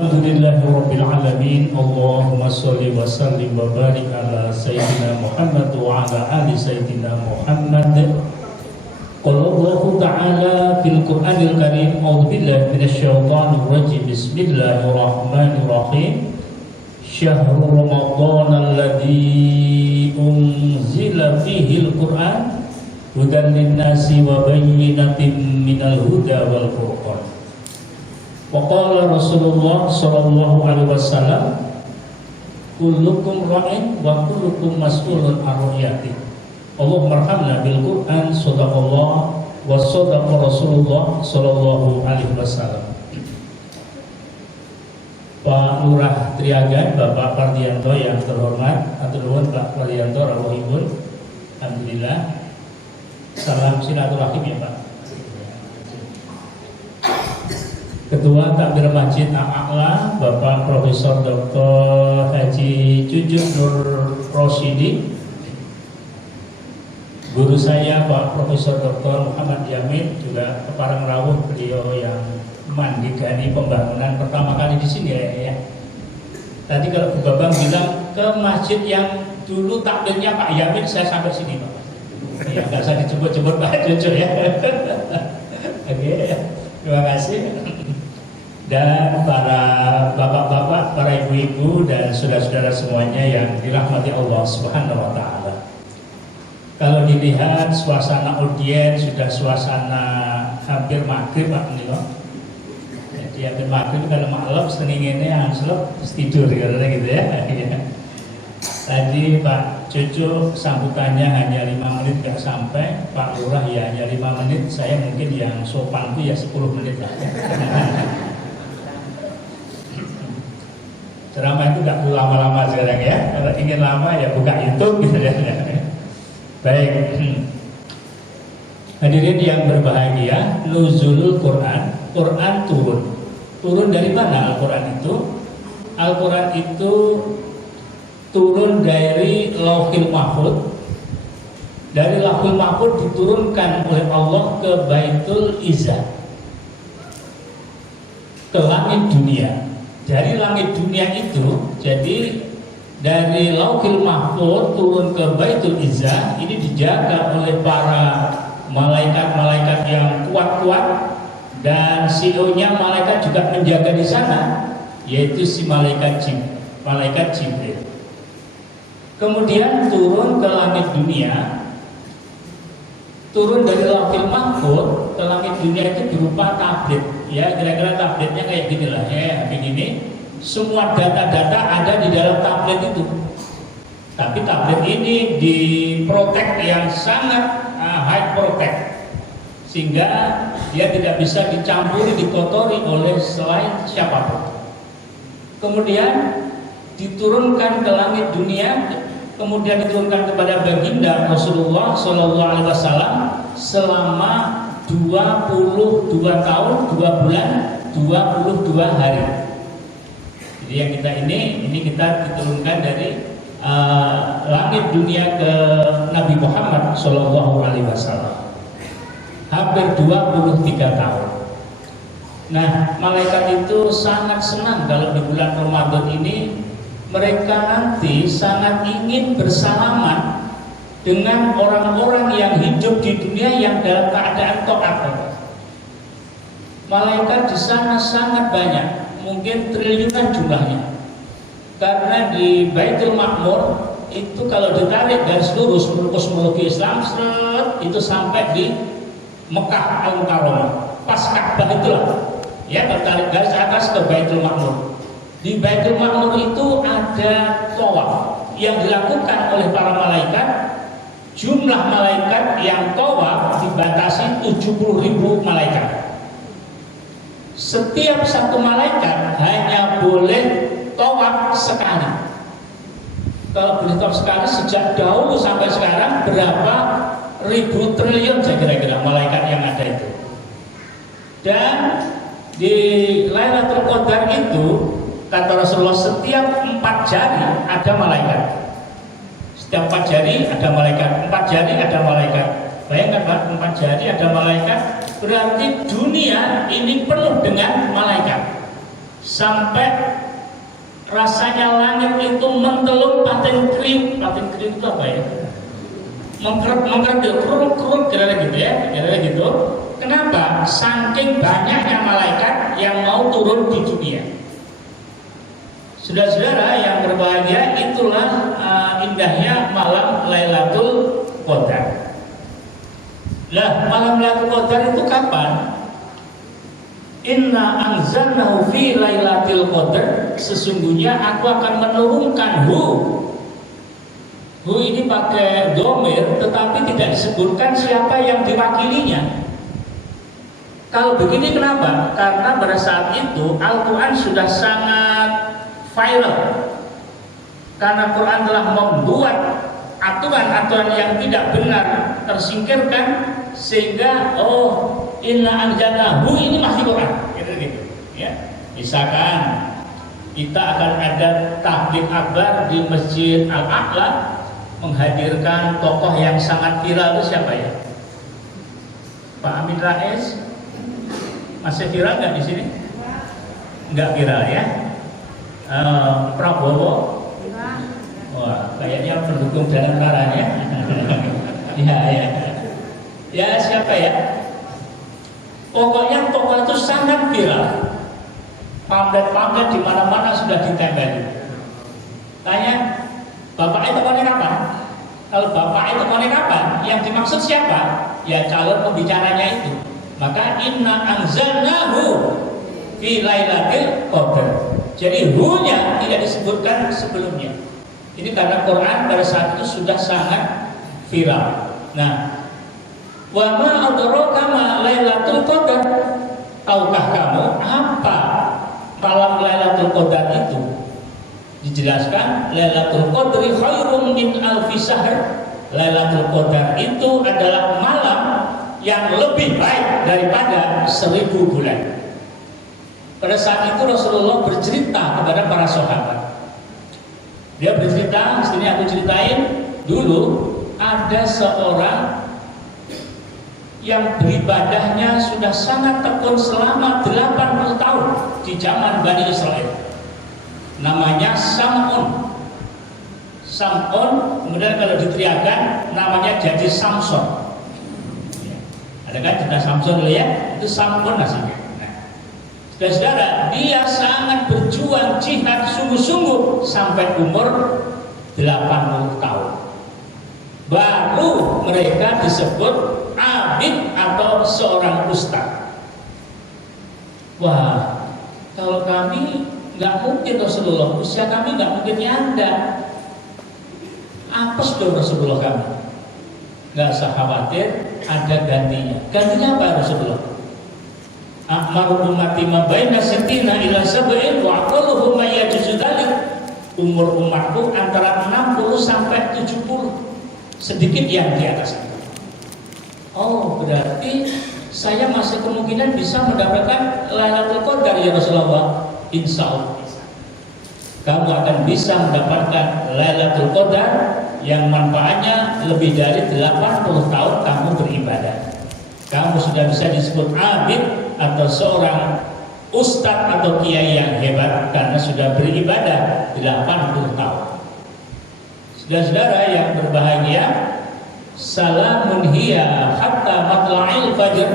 Alhamdulillahirabbil alamin. Allahumma shalli wa sallim wa barik ala sayyidina Muhammad wa ala ali sayyidina Muhammad. Qala Allah ta'ala fil Qur'anil Karim, a'udzubillahi minasyaitonir rajim. Bismillahirrahmanirrahim. Syahrul Ramadan alladzi unzila fihil Qur'an hudan lin-nasi wa bayyinatin minal huda wal furqan. Wa qala Rasulullah sallallahu alaihi wasallam, kullukum ra'in wa kullukum mas'ulun an ra'iyati. Allahumma arhamna bil Qur'an, sadaqallah wa sadaqa Rasulullah sallallahu alaihi wasallam. Pak Lurah Triagan, Bapak Pardianto yang terhormat, atur nuwun Pak Pardianto rawuhipun. Alhamdulillah. Salam silaturahim ya Pak. Ketua Takmir Masjid A'la, Bapak Profesor Dr. Haji Cucuk Nur Rosyidi. Guru saya Pak Profesor Dr. Muhammad Yamin, juga kepareng rawuh beliau yang mandigani pembangunan pertama kali di sini ya. Tadi kalau Bu Babang bilang ke masjid yang dulu takmirnya Pak Yamin, saya sampai sini Pak. Ya nggak usah dijemput-jemput Pak Cucuk ya. Oke, terima kasih. Dan para bapak-bapak, para ibu-ibu dan saudara-saudara semuanya yang dirahmati Allah Subhanahu wa taala. Kalau dilihat suasana audiens sudah suasana hampir maghrib Pak Nilo. Jadi hampir maghrib kalau malam setengah ini anslop tidur katanya gitu ya. Tadi Pak Cucu sambutannya hanya 5 menit nggak sampai, Pak Lurah ya hanya 5 menit, saya mungkin yang sopan itu ya 10 menit lah. Ceramah itu nggak perlu lama-lama sekarang ya. Kalau ingin lama ya buka YouTube gitu ya. Baik. Hadirin yang berbahagia, nuzulul Quran, Quran turun. Turun dari mana Al-Quran itu? Al-Quran itu turun dari Lauhil Mahfuz. Dari Lauhil Mahfuz diturunkan oleh Allah ke Baitul Izzah, ke langit dunia. Dari langit dunia itu, jadi dari Lauhil Mahfuz turun ke Baitul Izzah, ini dijaga oleh para malaikat-malaikat yang kuat-kuat, dan CEO-nya malaikat juga menjaga di sana, yaitu si malaikat Jibril. Kemudian turun ke langit dunia, turun dari Lauhil Mahfuz ke langit dunia itu berupa tablet. Ya kira-kira tabletnya kayak gini lah ya, begini. Semua data-data ada di dalam tablet itu. Tapi tablet ini diprotek yang sangat high protect, sehingga dia tidak bisa dicampuri, dikotori oleh selain siapapun. Kemudian diturunkan ke langit dunia, kemudian diturunkan kepada baginda Rasulullah SAW selama 22 tahun, 2 bulan, 22 hari. Jadi yang kita ini kita diturunkan dari langit dunia ke Nabi Muhammad SAW. Hampir 23 tahun. Nah, malaikat itu sangat senang kalau di bulan Ramadan ini mereka nanti sangat ingin bersalaman dengan orang-orang yang hidup di dunia yang dalam keadaan taat. Malaikat di sana sangat banyak, mungkin triliunan jumlahnya. Karena di Baitul Ma'mur itu kalau ditarik dari seluruh kosmologi Islam itu sampai di Mekah Al-Mukarramah, pas Ka'bah itulah. Ya, tertarik garis atas ke Baitul Ma'mur. Di Baitul Ma'mur itu ada tawaf yang dilakukan oleh para malaikat. Jumlah malaikat yang tawaf dibatasi 70.000 malaikat. Setiap satu malaikat hanya boleh tawaf sekali. Kalau boleh tawaf sekali sejak dahulu sampai sekarang berapa ribu triliun saya kira-kira malaikat yang ada itu. Dan di Lailatul Qadar itu kata Rasulullah setiap 4 jari ada malaikat. Setiap 4 jari ada malaikat, 4 jari ada malaikat. Bayangkan Pak, 4 jari ada malaikat, berarti dunia ini penuh dengan malaikat. sampai rasanya langit itu mentelung paten kriuk itu apa ya? Mengkerut kira-kira gitu ya, kira-kira gitu. Kenapa? Saking banyaknya malaikat yang mau turun di dunia. Saudara-saudara yang berbahagia, itulah indahnya malam Lailatul Qadar. Lah, malam Lailatul Qadar itu kapan? Inna anzalnahu fi Lailatul Qadar. Sesungguhnya aku akan menurunkan Hu ini pakai domir, tetapi tidak disebutkan siapa yang diwakilinya. Kalau begini kenapa? Karena pada saat itu Al-Quran sudah sangat viral. Karena Quran telah membuat aturan-aturan yang tidak benar tersingkirkan, sehingga inna anzalnahu ini masih Quran. Gitu. Ya. Misalkan kita akan ada tabligh akbar di Masjid Al-Aqla, menghadirkan tokoh yang sangat viral itu siapa ya? Pak Amin Rais. Masih viral nggak di sini? Nggak viral ya? Prabowo. Wah, kayaknya pendukung dalam karanya. Ya. Ya siapa ya? Pokoknya tokoh itu sangat viral. Pamflet di mana-mana sudah ditempel. Tanya, Bapak itu konek apa? Kalau Bapak itu konek apa? Yang dimaksud siapa? Ya calon pembicaranya itu. Maka inna anzalnahu fi Lailatul Qadar. Jadi hu-nya tidak disebutkan sebelumnya. Ini karena Quran pada saat itu sudah sangat viral. Nah, wa ma adraka ma Lailatul Qadar? Tahukah kamu apa malam Lailatul Qadar itu? Dijelaskan Lailatul Qadri khairum min alfi syahr. Lailatul Qadar itu adalah malam yang lebih baik daripada 1000 bulan. Pada saat itu Rasulullah bercerita kepada para sahabat. Dia bercerita, sini aku ceritain dulu, ada seorang yang beribadahnya sudah sangat tekun selama 80 tahun di zaman Bani Israel. Namanya Sam'un. Kemudian kalau diteriakan namanya jadi Samson. Ada kan cerita Samson dulu ya? Itu Sam'un nasibnya. Nah, saudara, dia sangat berjuang jihad sungguh-sungguh sampai umur 80 tahun. Baru mereka disebut abid atau seorang ustaz. Wah, kalau kami nggak mungkin Rasulullah, usia kami nggak mungkin nyanda. Apes dong Rasulullah kami. Nggak usah khawatir, ada gantinya. Gantinya apa Rasulullah? Akmaru ummati ma baina sittina ila sab'in wa aqalluhum ma yajuzu dzalik. Umur umatku antara 60 sampai 70. Sedikit yang di atas. Oh, berarti saya masih kemungkinan bisa mendapatkan Lailatul Qadar ya Rasulullah. Insya Allah kamu akan bisa mendapatkan Lailatul Qadar yang manfaatnya lebih dari 80 tahun kamu beribadah. Kamu sudah bisa disebut abid atau seorang ustadz atau kiai yang hebat karena sudah beribadah 80 tahun. Saudara-saudara yang berbahagia, salamun hiya hatta matla'il fajr.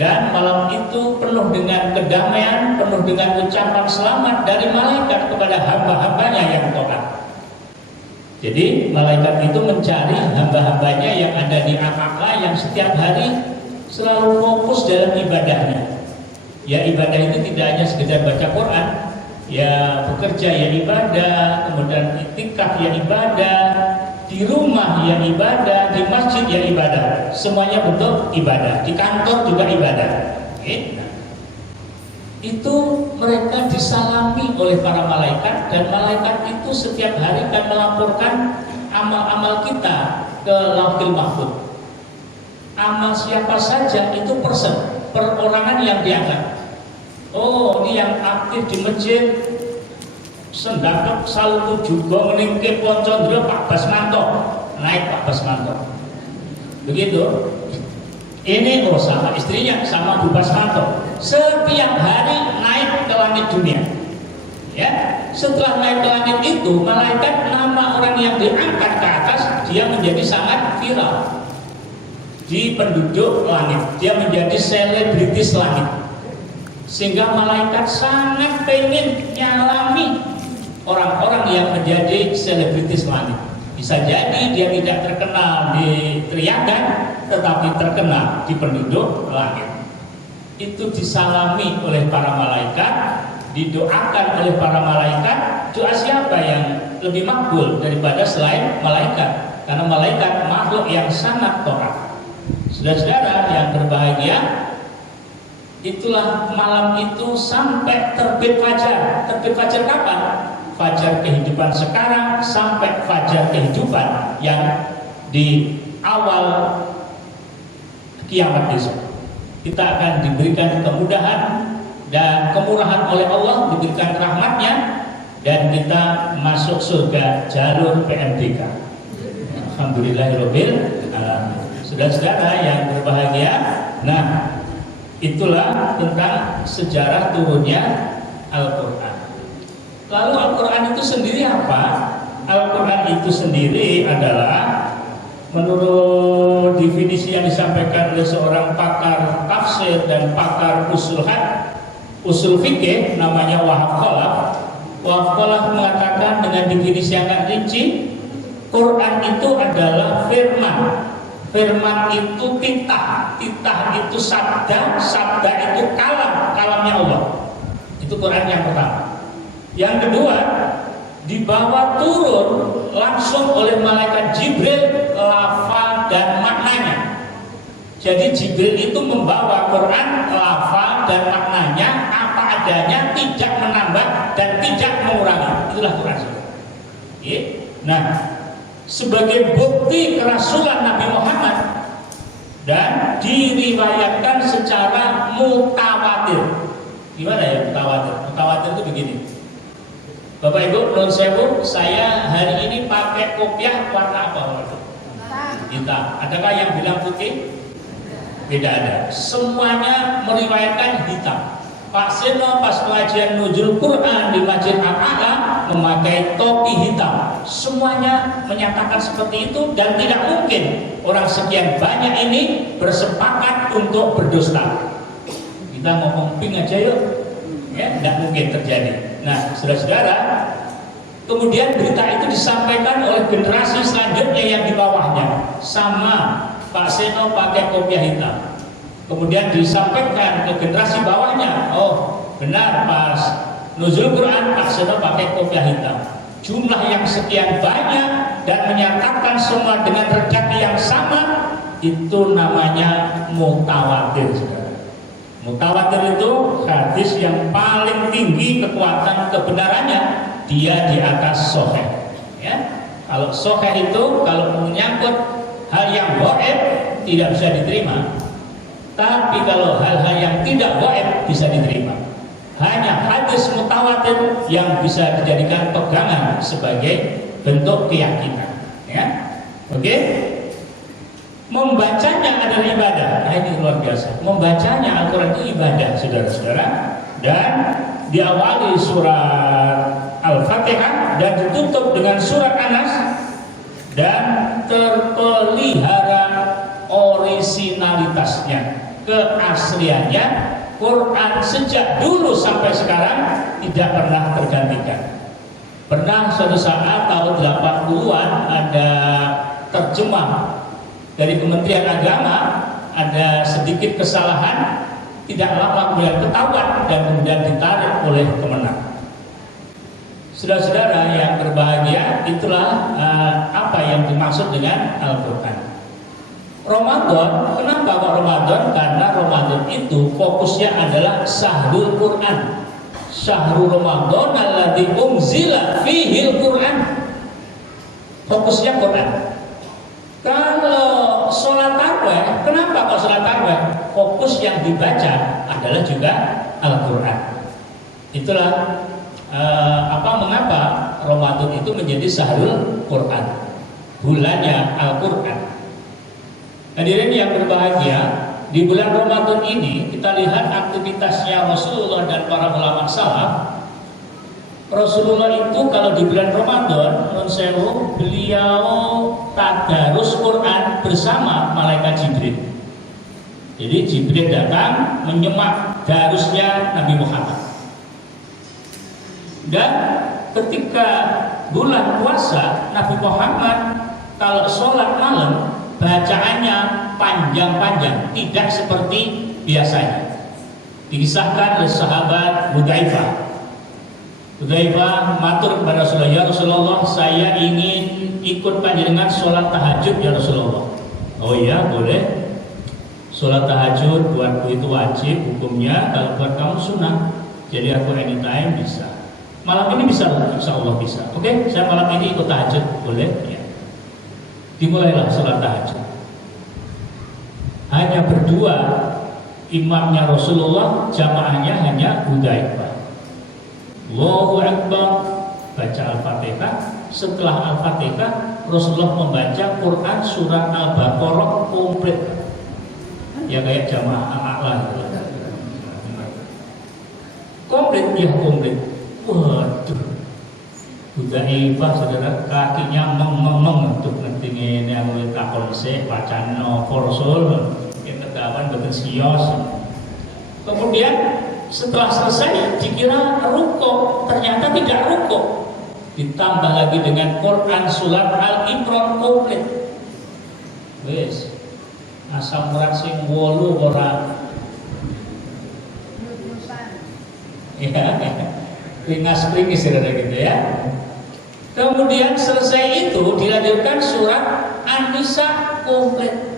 Dan malam itu penuh dengan kedamaian, penuh dengan ucapan selamat dari malaikat kepada hamba-hambanya yang taat. Jadi malaikat itu mencari hamba-hambanya yang ada di Al-Aqla yang setiap hari selalu fokus dalam ibadahnya. Ya ibadah itu tidak hanya sekedar baca Quran, ya bekerja ya ibadah, kemudian iktikaf ya ibadah, di rumah ya ibadah, di masjid ya ibadah, semuanya bentuk ibadah, di kantor juga ibadah. Itu mereka disalami oleh para malaikat, dan malaikat itu setiap hari akan melaporkan amal-amal kita ke Lauhul Mahfuz. Amal siapa saja itu perorangan yang diangkat. Oh, ini yang aktif di masjid Sendakep Saluku juga meningke Poncondro Pak Basmanto, naik Pak Basmanto. Begitu. Ini sama istrinya, sama Bu Basmanto, setiap hari naik ke langit dunia. Ya, setelah naik ke langit itu, malaikat nama orang yang diangkat ke atas, dia menjadi sangat viral di penduduk langit. Dia menjadi selebritis langit, sehingga malaikat sangat pengen nyalami orang-orang yang menjadi selebritis langit. Bisa jadi dia tidak terkenal di Triagan, tetapi terkenal di penduduk langit. Itu disalami oleh para malaikat, didoakan oleh para malaikat. Doa siapa yang lebih makbul daripada selain malaikat? Karena malaikat makhluk yang sangat taat. Saudara-saudara yang berbahagia, itulah malam itu sampai terbit fajar. Terbit fajar kapan? Fajar kehidupan sekarang sampai fajar kehidupan yang di awal kiamat besok. Kita akan diberikan kemudahan dan kemurahan oleh Allah, diberikan rahmatnya, dan kita masuk surga jalur PMDK. Alhamdulillahirabbil alamin. Saudara-saudara yang berbahagia, nah itulah tentang sejarah turunnya Al-Quran. Lalu Al-Quran itu sendiri apa? Al-Quran itu sendiri adalah, menurut definisi yang disampaikan oleh seorang pakar tafsir dan pakar usul fikih, namanya Wahab Khalaf. Wahab Khalaf mengatakan dengan definisi yang agak rinci, Quran itu adalah firman. Firman itu titah, titah itu sabda, sabda itu kalam, kalamnya Allah. Itu Quran yang pertama. Yang kedua, dibawa turun langsung oleh malaikat Jibril lafaz dan maknanya. Jadi Jibril itu membawa Quran lafaz dan maknanya apa adanya, tidak menambah dan tidak mengurangi. Itulah Quran. Nah, sebagai bukti kerasulan Nabi Muhammad dan diriwayatkan secara mutawatir. Gimana ya mutawatir? Mutawatir itu begini. Bapak Ibu, menurut saya hari ini pakai kopiah warna apa? Hitam. Adakah yang bilang putih? Tidak ada. Semuanya meriwayatkan hitam. Pak Seno pas pengajian Nuzul Quran di Masjid Al-A'la memakai topi hitam. Semuanya menyatakan seperti itu, dan tidak mungkin orang sekian banyak ini bersepakat untuk berdusta. Kita ngomong pink aja yuk, ya, tidak mungkin terjadi. Nah, saudara-saudara, kemudian berita itu disampaikan oleh generasi selanjutnya yang di bawahnya, sama Pak Seno pakai kopiah hitam. Kemudian disampaikan ke generasi bawahnya, oh benar pas Nuzul Quran Pak Seno pakai kopiah hitam. Jumlah yang sekian banyak dan menyatakan semua dengan redaksi yang sama, itu namanya mutawatir. Mutawatir itu hadis yang paling tinggi kekuatan kebenarannya, dia di atas sahih. Ya, kalau sahih itu kalau menyangkut hal yang gaib tidak bisa diterima. Tapi kalau hal-hal yang tidak gaib bisa diterima. Hanya hadis mutawatir yang bisa dijadikan pegangan sebagai bentuk keyakinan. Ya, oke. Membacanya adalah ibadah. Nah, ini luar biasa. Membacanya Al-Quran itu ibadah, saudara-saudara. Dan diawali surat Al-Fatihah dan ditutup dengan surat Anas, dan terpelihara orisinalitasnya, keasliannya. Quran sejak dulu sampai sekarang tidak pernah tergantikan. Pernah suatu saat tahun 80-an ada terjemah dari Kementerian Agama, ada sedikit kesalahan, tidak lama kemudian ketahuan dan kemudian ditarik oleh Kemenang. Saudara-saudara yang berbahagia, itulah apa yang dimaksud dengan Al-Quran. Ramadan, kenapa kok Ramadan? Karena Ramadan itu fokusnya adalah Syahrul Quran. Syahrul Ramadan alladzi unzila fihil Quran. Fokusnya Quran. Kalau sholat tarawih, kenapa kok sholat tarawih? Fokus yang dibaca adalah juga Al-Quran. Itulah mengapa Ramadan itu menjadi Syahrul Quran, bulannya Al-Quran. Hadirin yang berbahagia, di bulan Ramadan ini kita lihat aktivitasnya Rasulullah dan para ulama salaf. Rasulullah itu kalau di bulan Ramadan, beliau tadarus Quran bersama malaikat Jibril. Jadi Jibril datang menyemak darusnya Nabi Muhammad. Dan ketika bulan puasa, Nabi Muhammad kalau sholat malam bacaannya panjang-panjang, tidak seperti biasanya. Dikisahkan oleh sahabat Hudzaifah. Hudzaifah matur kepada Rasulullah, "Ya Rasulullah, saya ingin ikut panjenengan sholat tahajud ya Rasulullah." "Oh iya, boleh. Sholat tahajud buatku itu wajib hukumnya, kalau buat kamu sunnah. Jadi aku anytime bisa. Malam ini bisa, insya Allah bisa. Oke, saya malam ini ikut tahajud, boleh?" Ya. Dimulailah sholat tahajud. Hanya berdua, imamnya Rasulullah, jamaahnya hanya Hudzaifah. Allahu Akbar, baca Al-Fatihah. Setelah Al-Fatihah, Rasulullah membaca Quran surah Al-Baqarah komplit. Ya kayak jamaah anak gitu. Komplit, ya komplit. Waduh, Hudzaifah saudara, kakinya meng untuk nanti ini yang takon sih bacaan nopo Rasul yang ketahuan betul sios. Kemudian setelah selesai dikira rukuk, ternyata tidak rukuk. Ditambah lagi dengan Quran surat Al-Imran komplit. Wes, asam urat sing 8 ora. Ya, ringas-ringis gitu ya. Kemudian selesai itu dilanjutkan surat An-Nisa komplit.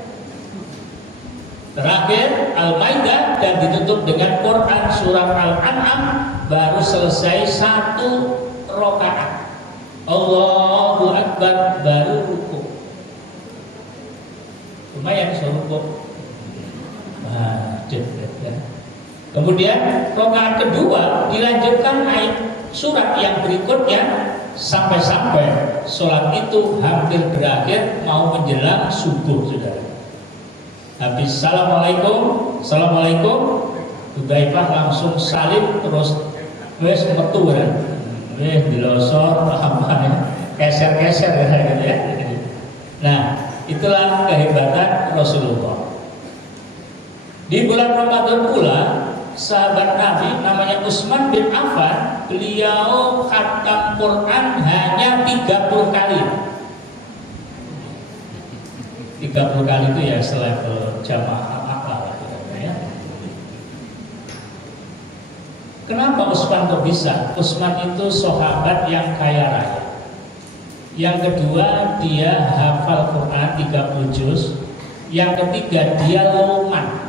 Terakhir Al-Maidah dan ditutup dengan Quran surah Al-An'am, baru selesai 1 rakaat. Allahu Akbar, baru rukuk. Lumayan rukuk. Kemudian rakaat kedua dilanjutkan ayat surat yang berikutnya sampai sholat itu hampir berakhir mau menjelang subuh saudara. Habis assalamualaikum, Hudzaifah langsung salim terus wes metu kan, dilosor keser-keser gitu ya. Nah, itulah kehebatan Rasulullah. Di bulan Ramadan pula sahabat Nabi namanya Utsman bin Affan, beliau khatam Quran hanya 30 kali. 30 kali itu ya selevel jamaah akal ya. Kenapa Utsman kok bisa? Utsman itu sahabat yang kaya raya. Yang kedua, dia hafal Quran 30 juz. Yang ketiga, dia loman.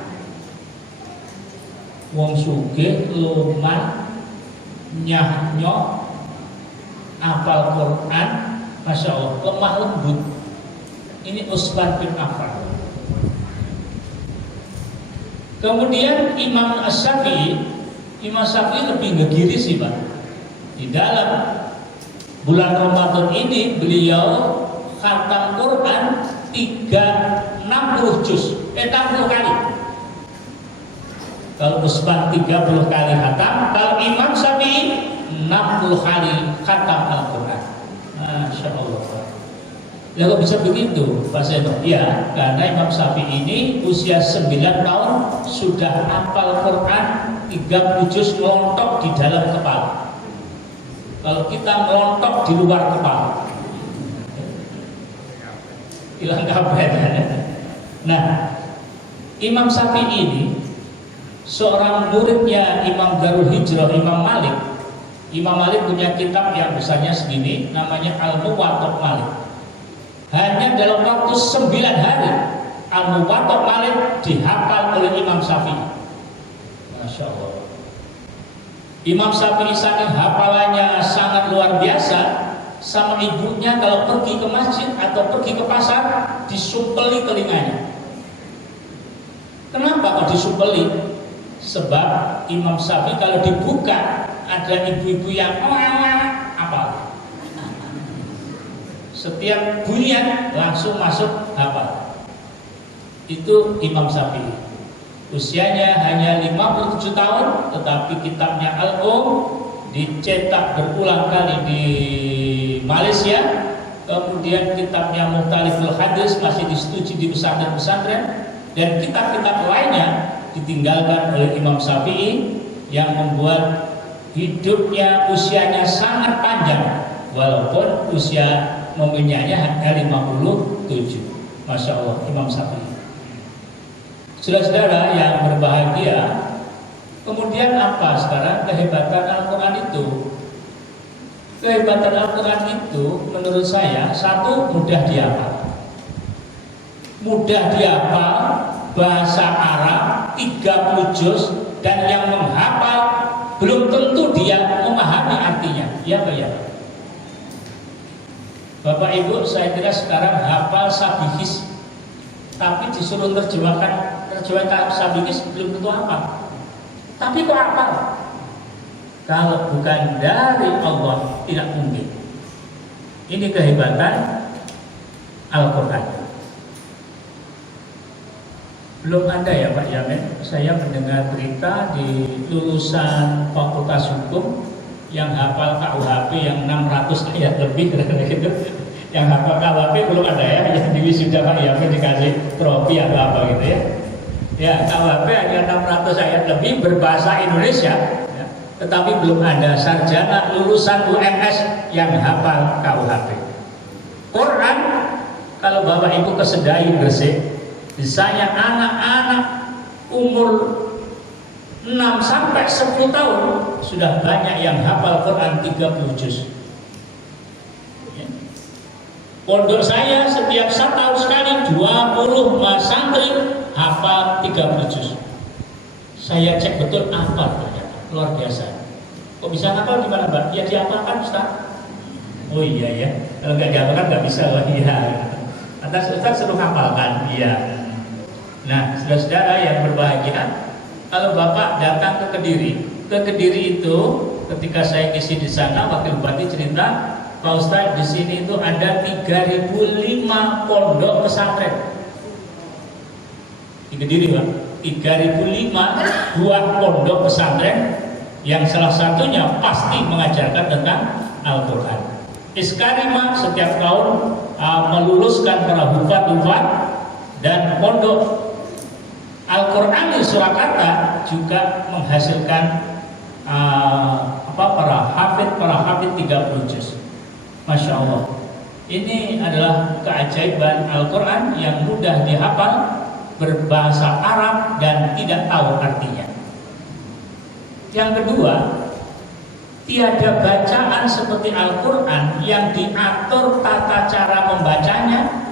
Wong sugih loman nyah-nyok hafal Quran, Masya Allah, lemah lembut. Ini Utsman bin Affan. Kemudian Imam Syafi'i lebih ngegiri sih Pak. Di dalam bulan Ramadan ini beliau khatam Quran 60 juz, 60 kali. Kalau Utsman 30 kali khatam, kalau Imam Syafi'i 60 kali khatam Al-Quran. Masya Allah. Ya kok bisa begitu Pak Seno? Ya, karena Imam Syafi'i ini usia 9 tahun sudah hafal Quran 30 juz ngelontok di dalam kepala. Kalau kita ngelontok di luar kepala, hilang kabeh. Nah, Imam Syafi'i ini seorang muridnya Imam Darul Hijrah, Imam Malik. Imam Malik punya kitab yang besarnya segini, namanya Al-Muwatta Malik. Hanya dalam waktu 9 hari Al-Muwatta Malik dihafal oleh Imam Syafi'i. Masya Allah. Imam Syafi'i saking hafalannya sangat luar biasa, sama ibunya kalau pergi ke masjid atau pergi ke pasar disumpeli telinganya. Kenapa kok disumpeli? Sebab Imam Syafi'i kalau dibuka ada ibu-ibu yang apa? Setiap bunyian langsung masuk hafal. Itu Imam Syafi'i. Usianya hanya 57 tahun, tetapi kitabnya dicetak berulang kali di Malaysia. Kemudian kitabnya Mukhtaliful Hadis masih disetujui di pesantren-pesantren, dan kitab-kitab lainnya ditinggalkan oleh Imam Syafi'i yang membuat hidupnya usianya sangat panjang walaupun usia nominalnya hanya 57. Masya Allah, Imam Syafi'i. Saudara-saudara yang berbahagia, kemudian apa sekarang kehebatan Al-Quran itu? Kehebatan Al-Quran itu menurut saya, satu, mudah dihafal. Mudah dihafal, bahasa Arab, 30 juz, dan yang menghafal belum tentu dia memahami artinya. Ya Pak ya? Bapak Ibu, saya kira sekarang hafal sabihis, tapi disuruh terjemahkan sabihis belum tentu hafal. Tapi kok hafal? Kalau bukan dari Allah, tidak mungkin. Ini kehebatan Al-Quran. Belum ada ya Pak Yamin, saya mendengar berita di lulusan Fakultas Hukum yang hafal KUHP yang 600 ayat lebih gitu. Yang hafal KUHP belum ada ya, yang di wisuda Pak Yamin dikasih trofi atau apa gitu ya. Ya, KUHP hanya 600 ayat lebih berbahasa Indonesia. Tetapi belum ada sarjana lulusan UMS yang hafal KUHP. Quran, kalau Bapak Ibu ke Sedai Gresik, misalnya anak-anak umur 6 sampai 10 tahun sudah banyak yang hafal Quran 30 juz. Pondok saya setiap 1 tahun sekali 20 santri hafal 30 juz. Saya cek betul hafal ternyata, luar biasa. Kok bisa hafal gimana Mbak? Ya dihafalkan Ustaz. Oh iya ya, kalau nggak dihafalkan nggak bisa. Wah iya. Atas Ustaz suruh hafalkan. Iya. Nah, saudara-saudara yang berbahagia, kalau Bapak datang ke Kediri itu, ketika saya ngisi di sana, Wakil Bupati cerita, Pak Ustadz di sini itu ada 3.005 pondok pesantren. Di Kediri Pak, 3.005 buah pondok pesantren yang salah satunya pasti mengajarkan tentang Al-Quran. Iskarima setiap tahun meluluskan para hufat-hufat, dan pondok Al-Quran di Surakarta juga menghasilkan para hafid 30 juz. Masya Allah. Ini adalah keajaiban Al-Quran yang mudah dihafal, berbahasa Arab dan tidak tahu artinya. Yang kedua, tiada bacaan seperti Al-Quran yang diatur tata cara membacanya,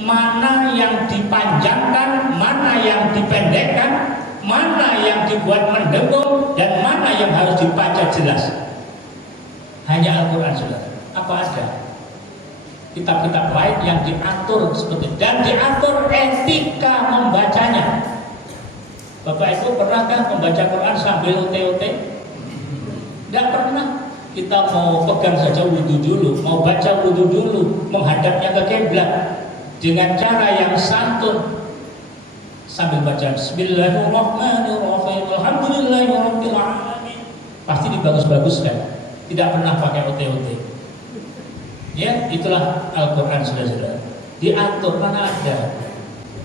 mana yang dipanjangkan, mana yang dipendekkan, mana yang dibuat mendengung, dan mana yang harus dibaca jelas. Hanya Al-Quran saudara. Apa ada kitab-kitab lain yang diatur seperti, dan diatur etika membacanya? Bapak Ibu pernahkah membaca Quran sambil OT-OT? Tidak pernah. Kita mau pegang saja wudhu dulu, mau baca wudhu dulu, menghadapnya ke kiblat dengan cara yang santun, sambil baca Bismillahirrahmanirrahim, Alhamdulillahirabbil alamin. Pasti dibagus-baguskan, tidak pernah pakai OT-OT. Ya, itulah Al-Quran saudara-saudara. Diatur, mana ada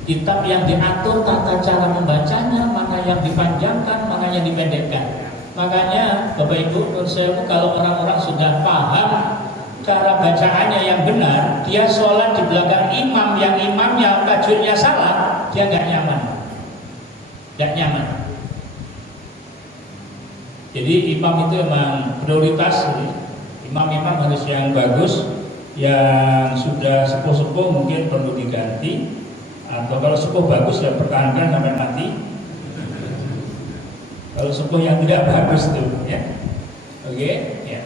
kitab yang diatur tata cara membacanya, mana yang dipanjangkan, mana yang dipendekkan. Makanya Bapak Ibu, menurut saya kalau orang-orang sudah paham cara bacaannya yang benar, dia sholat di belakang imam yang imamnya tajwidnya salah, dia nggak nyaman. Jadi imam itu memang prioritas. Imam-imam harus yang bagus, yang sudah sepuh-sepuh mungkin perlu diganti, atau kalau sepuh bagus ya pertahankan sampai mati. Kalau sepuh yang tidak bagus tuh, ya. Oke, ya.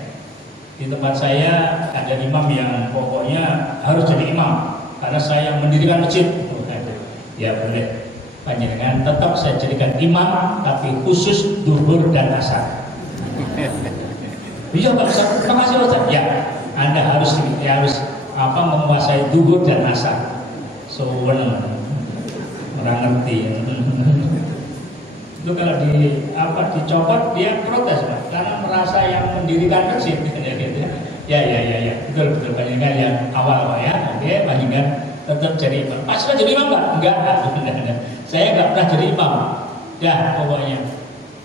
Di tempat saya ada imam yang pokoknya harus jadi imam karena saya mendirikan masjid. Ya boleh, panjenengan tetap saya jadikan imam, tapi khusus duhur dan asar. Iya Pak Ustaz, terima kasih Ustaz. Ya, Anda harus menguasai duhur dan asar. So orang ngerti. Itu kalau dicopot dia protes Pak, karena merasa yang mendirikan masjid gitu. Ya, betul panjenengan yang awal Pak ya. Oke, panjenengan tetap jadi imam. Pas sudah jadi imam Enggak. Saya nggak pernah jadi imam. Ya pokoknya.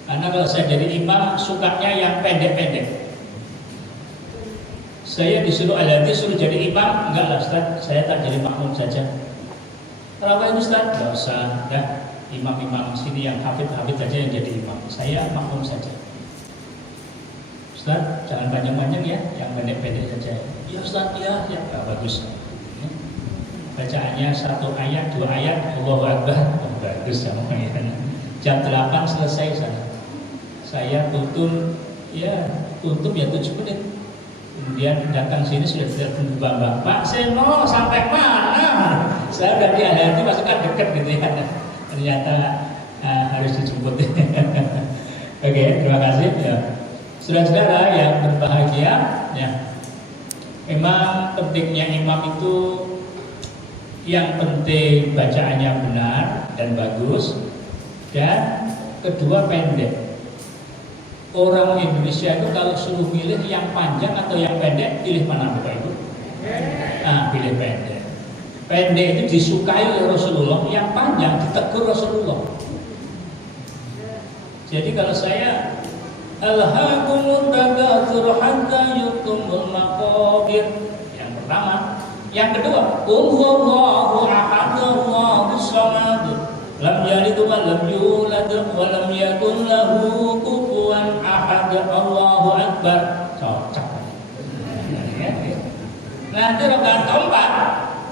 Karena kalau saya jadi imam sukanya yang pendek-pendek. Saya disuruh suruh jadi imam, enggak lah Ustaz, saya tak jadi makmum saja. Kenapa itu Ustaz? Enggak usah, ya. Imam-imam sini yang hafid-hafid saja yang jadi imam. Saya makmum saja. Ustaz, jangan panjang-panjang ya, yang pendek-pendek saja. Ya Ustaz, ya, bagus. Bacaannya 1 ayat, 2 ayat, Allahu Akbar, bagus ya. Jam 8 selesai saya tutup ya 7 menit. Kemudian datang sini sudah tidak tunggu Pak Seno sampai mana? Saya udah dihadapi masuk kan dekat gitu ya. Ternyata harus dijemput. Oke, terima kasih ya. Saudara-saudara yang berbahagia ya. Memang pentingnya imam itu yang penting bacaannya benar dan bagus, dan kedua pendek. Orang Indonesia itu kalau suruh pilih yang panjang atau yang pendek, pilih mana Bapak Ibu? Pilih pendek. Pendek itu disukai oleh Rasulullah, yang panjang ditegur Rasulullah. Jadi kalau saya alhaakumut takatsur hatta yutumul maqabir, yang pertama. Yang kedua, qul huwallahu ahad Allahus samad, lam yalid wa lam yulad wa lam yakul lahu kufuwan ahad, Allahu akbar. Cocok. Nanti rakaat keempat,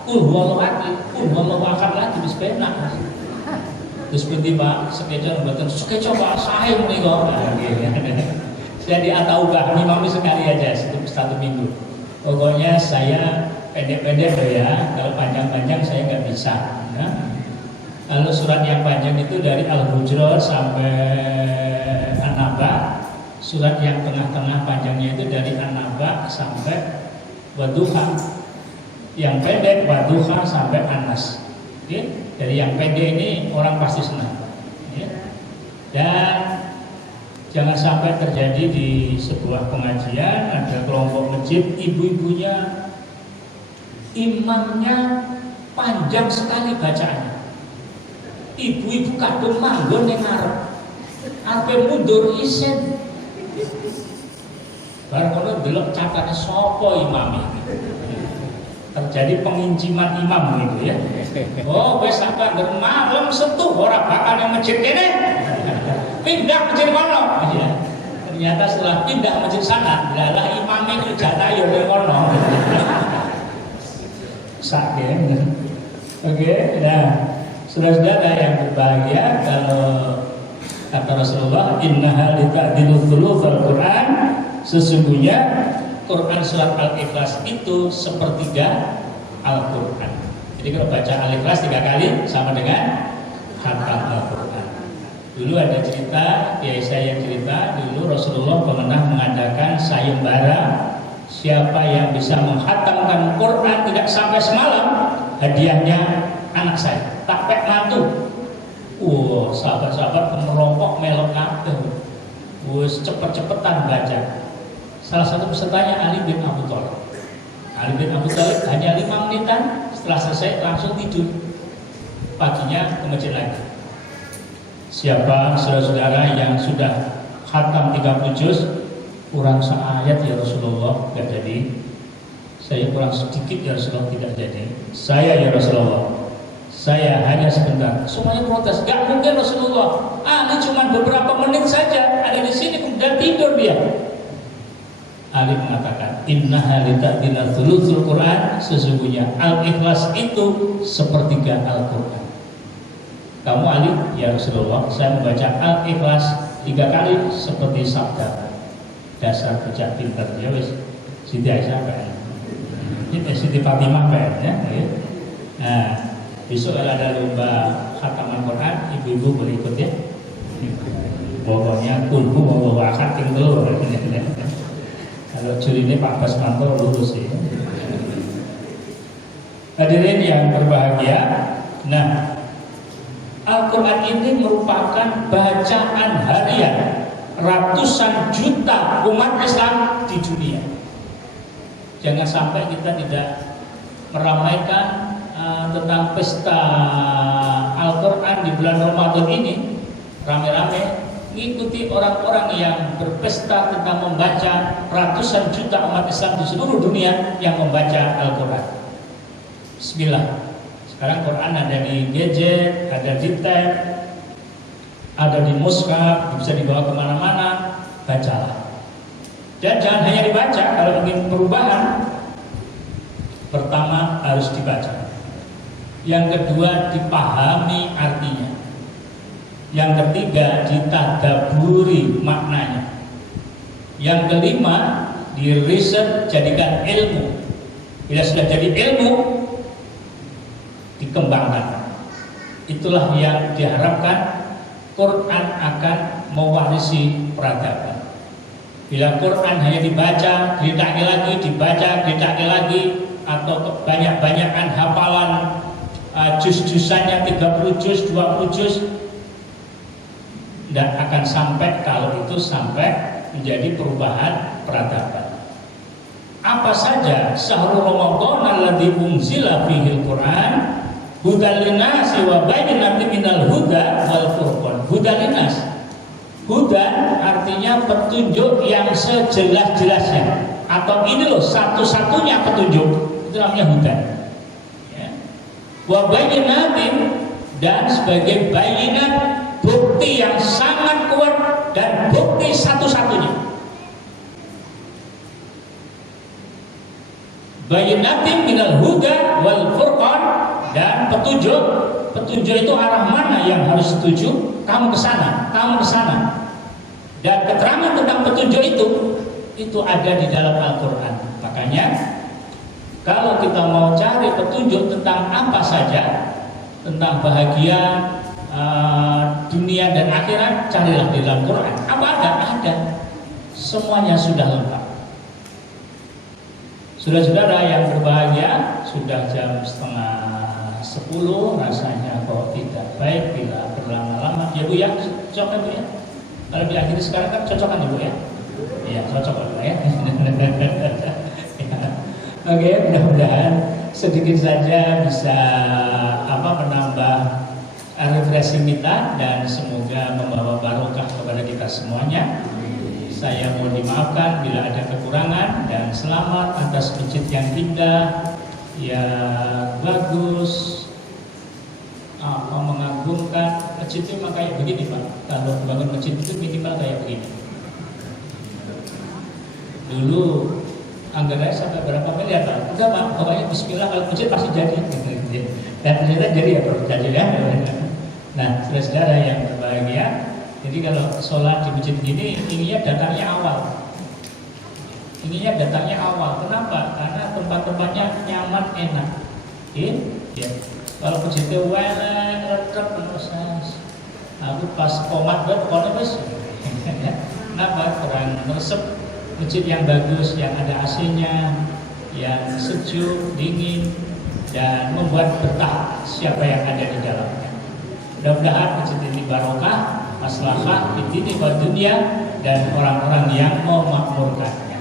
qul huwallahu ahad lagi wis penak. Terus pinti Pak, sekeco mboten sekeco Pak sae menika. Jadi atau imam sekali aja satu minggu. Pokoknya saya pendek-pendek ya, kalau panjang-panjang saya nggak bisa. Ya. Lalu surat yang panjang itu dari Al-Hujurat sampai An-Naba. Surat yang tengah-tengah panjangnya itu dari An-Naba sampai Wadduha. Yang pendek Wadduha sampai An-Nas. Oke? Dari yang pendek ini orang pasti senang. Ya. Dan jangan sampai terjadi di sebuah pengajian ada kelompok masjid ibu-ibunya imamnya panjang sekali bacaannya. Ibu-ibu kadung manggon yang ngarep, ape mundur isen. Bar kono delok catane sapa imam ini. Terjadi penginciman imam gitu ya. Oh, wis sampai malam setuh ora bakal yang masjid kene. Pindah masjid kono. Ya. Ternyata setelah pindah masjid sana, lah imamnya itu jatah yo ning kono. Sakit. Oke, nah saudara-saudara yang berbahagia, kalau kata Rasulullah, innaha lita'dilu thulutsal Quran, sesungguhnya Quran surat Al-Ikhlas itu sepertiga Al-Quran. Jadi kalau baca Al-Ikhlas 3 kali sama dengan khatam Al-Quran. Dulu ada cerita, saya cerita dulu Rasulullah pernah mengadakan sayembara. Siapa yang bisa menghatamkan Quran tidak sampai semalam, hadiahnya anak saya. Tak pek mantu. Sahabat-sahabat merompok melok kabeh. Cepet-cepetan baca. Salah satu pesertanya Ali bin Abi Thalib. Ali bin Abi Thalib hanya 5 menitan, setelah selesai langsung tidur. Paginya ke masjid lagi. Siapa saudara-saudara yang sudah khatam 30 juz, kurang seayat ya Rasulullah, tidak jadi. Saya kurang sedikit ya Rasulullah, tidak jadi. Saya ya Rasulullah, saya hanya sebentar. Semuanya protes, gak mungkin Rasulullah. Ini cuma beberapa menit saja. Ada di sini kemudian tidur dia. Ali mengatakan, innaha lita'dila thulutsal Quran, sesungguhnya Al-Ikhlas itu sepertiga Al-Quran. Kamu Ali, ya Rasulullah, saya membaca Al-Ikhlas 3 kali seperti sabda. Dasar bocah pinter ya wis. Siti Aisyah kan. Ini Siti Fatimah kan ya. Nah, besok kalau ada lomba khataman Quran, ibu-ibu boleh ikut ya. Pokoknya kulhu mau akad ting telur. Kalau juri ini Pak Basmanto lulus ya. Hadirin yang berbahagia, nah Al-Quran ini merupakan bacaan harian ratusan juta umat Islam di dunia. Jangan sampai kita tidak meramaikan tentang pesta Al-Quran di bulan Ramadan ini, rame-rame mengikuti orang-orang yang berpesta tentang membaca, ratusan juta umat Islam di seluruh dunia yang membaca Al-Quran. Bismillah. Sekarang Quran ada di gadget, ada di tab, ada di mushaf, bisa dibawa kemana-mana. Bacalah. Dan jangan hanya dibaca. Kalau ingin perubahan, pertama harus dibaca. Yang kedua dipahami artinya. Yang ketiga ditadaburi maknanya. Yang kelima diriset jadikan ilmu. Bila sudah jadi ilmu, dikembangkan. Itulah yang diharapkan. Quran akan mewarisi peradaban. Bila Quran hanya dibaca, ditaki lagi, dibaca, ditaki lagi, atau banyak-banyakan hafalan juz-juzannya 30 juz, 20 juz, tidak akan sampai kalau itu sampai menjadi perubahan peradaban. Apa saja syahrul Ramadan alladzi unzila fihil Quran hudal linnasi wa bayyinatin minal huda wal furqan. Hudal linnas. Huda artinya petunjuk yang sejelas-jelasnya, atau ini loh satu-satunya petunjuk, itu namanya huda. Ya. Wa bayyinatin, dan sebagai bayinat, bukti yang sangat kuat dan bukti satu-satunya. Bayinatin minal huda wal furqan, dan petunjuk. Petunjuk itu arah mana yang harus dituju, kamu ke sana, kamu ke sana. Dan keterangan tentang petunjuk itu ada di dalam Al-Qur'an. Makanya kalau kita mau cari petunjuk tentang apa saja, tentang bahagia dunia dan akhirat, carilah di dalam Quran. Apa ada? Ada. Semuanya sudah lengkap. Saudara-saudara yang berbahagia, sudah jam 9:30, rasanya kok tidak baik bila berlama-lama. Ya Bu ya, cocok kan Bu ya? Kalau diakhiri sekarang kan cocok kan Bu ya? Iya, cocok kan Bu ya? Oke, mudah-mudahan sedikit saja bisa menambah refreshing kita, dan semoga membawa barokah kepada kita semuanya. Saya mohon dimaafkan bila ada kekurangan, dan selamat atas masjid yang indah, yang bagus, mengagumkan. Masjid itu memang kayak begini Pak. Kalau bangun masjid itu minimal kayak begini. Dulu anggarannya sampai berapa miliar Pak? Enggak Pak, pokoknya bismillah kalau masjid pasti jadi. Dan ternyata jadi ya Prof. Jadi ya. Nah, saudara-saudara yang berbahagia, jadi kalau sholat di masjid ini, ininya datangnya awal. Ininya datangnya awal. Kenapa? Karena tempat-tempatnya nyaman, enak. Ya. Kalau masjidnya retrep proses. Aku pas komat pokoknya bos. Kenapa? Kurang meresep. Masjid yang bagus, yang ada AC-nya, yang sejuk, dingin, dan membuat betah siapa yang ada di dalamnya. Mudah-mudahan masjid ini barokah, maslahah di dini wal dunia, dan orang-orang yang memakmurkannya.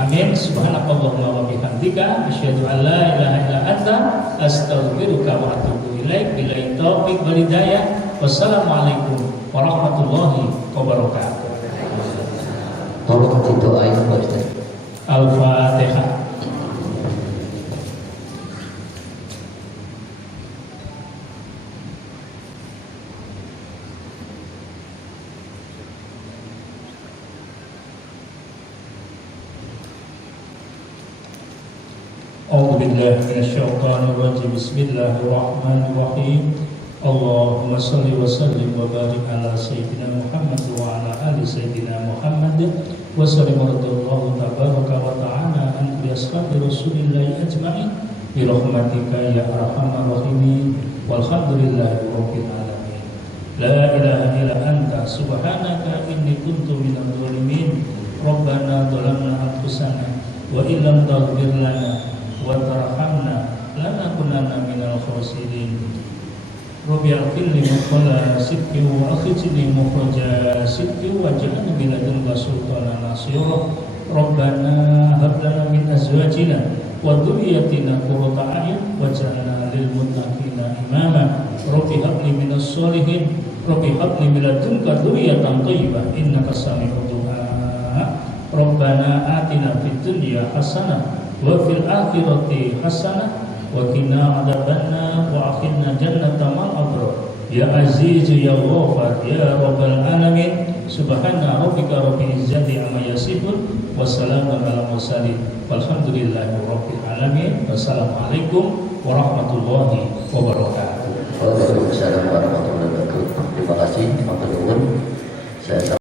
Amin. Subhanakallahumma wa bihamdika asyhadu an la ilaha illa anta astaghfiruka wa atubu ilaik. Billahi taufiq wal hidayah. Wassalamualaikum warahmatullahi wabarakatuh. Tolong didoain Pak Ustaz. Al-Fatihah. A'udzu billahi minasyaitonir rajim. Bismillahirrahmanirrahim. Allahumma shalli wa sallim wa barik ala sayyidina Muhammad wa ala ali sayyidina Muhammad wa sallim radhiyallahu tabaraka wa ta'ala an ashabi Rasulillah ajma'in bi rahmatika ya arhamar rahimin walhamdulillahi rabbil alamin. La ilaha illa anta subhanaka inni kuntu minadh dhalimin. Rabbana dhalamna anfusana wa illam taghfir lana wa tarhamna lanakunanna minal khasirin. Rabbi aqilni maqala sidqi wa akhijni mukhraja sidqi waj'alni min ladunka sultanan nasira. Rabbana hab lana min azwajina wa dhurriyyatina qurrata a'yun waj'alna lil muttaqina imama. Rabbi hab li minas sholihin Rabbi hab li min ladunka dhurriyyatan thayyibah innaka sami'ud du'a. Rabbana atina fid dunya hasanah wa fil akhirati hasanah wa qina adzabannar wa akhirna jannatal abrar. Ya Aziz ya Ghafar ya Rabbal alamin. Subhana rabbika rabbil izzati amma yasifun wa salamun alal mursalin walhamdulillahi rabbil alamin. Wassalamualaikum warahmatullahi wabarakatuh. Waalaikumsalam warahmatullahi wabarakatuh. Terima kasih, Pak Gubernur. Saya